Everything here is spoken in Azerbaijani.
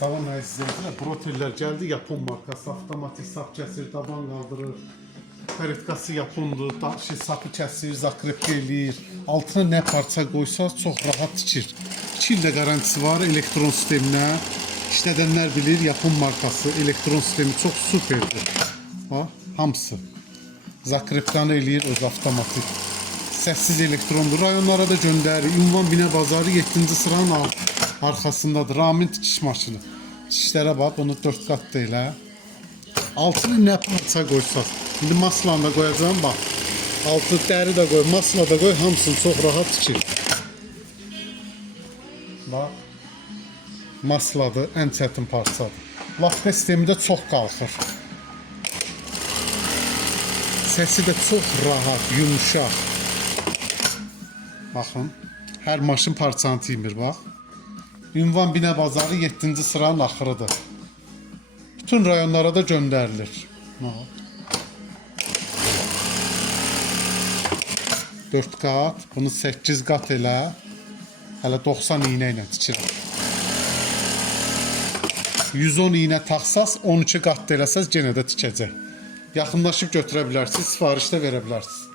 Salam əzizlər, broterlər gəldi, Yapon markası, avtomatik sap kəsir, taban qaldırır. Karetkası Yapondur, sapı kəsir, zakrepka eləyir. Altına nə parça qoysa çox rahat tikir. 2 ildə garantisi var elektron sisteminə. İşlədənlər bilir, Yapon markası elektron sistemi çox superdir. Bax, hamısı. Zakrepkanı eləyir öz avtomatik. Səssiz elektrondur, rayonlara da göndərir. Ünvan Binə Bazarı 7-ci sıranın arxasındadır. Ramin tikiş maşını. Tikişlərə bax, onu 4 qat da elə. Altını nə parça qoysaq. İndi maslanı da qoyacağım, bax. Altı dəri də qoy, masla da qoy, hamısını çox rahat tikir. Bax. Masladır, ən çətin parçadır. Lapka sistemi də çox qalxır. Səsi də çox rahat, yumuşaq. Baxın, hər maşın parçanı tiymir, bax. Ünvan Binə Bazarı 7-ci sıranın axırıdır. Bütün rayonlara da göndərilir. 4 qat, bunu 8 qat elə. Hələ 90 iynə ilə tikirəm. 110 iynə taxsaz, 12 qat da eləsəz, yenə də tikəcək. Yaxınlaşıb götürə bilərsiniz, sifariş də verə bilərsiniz.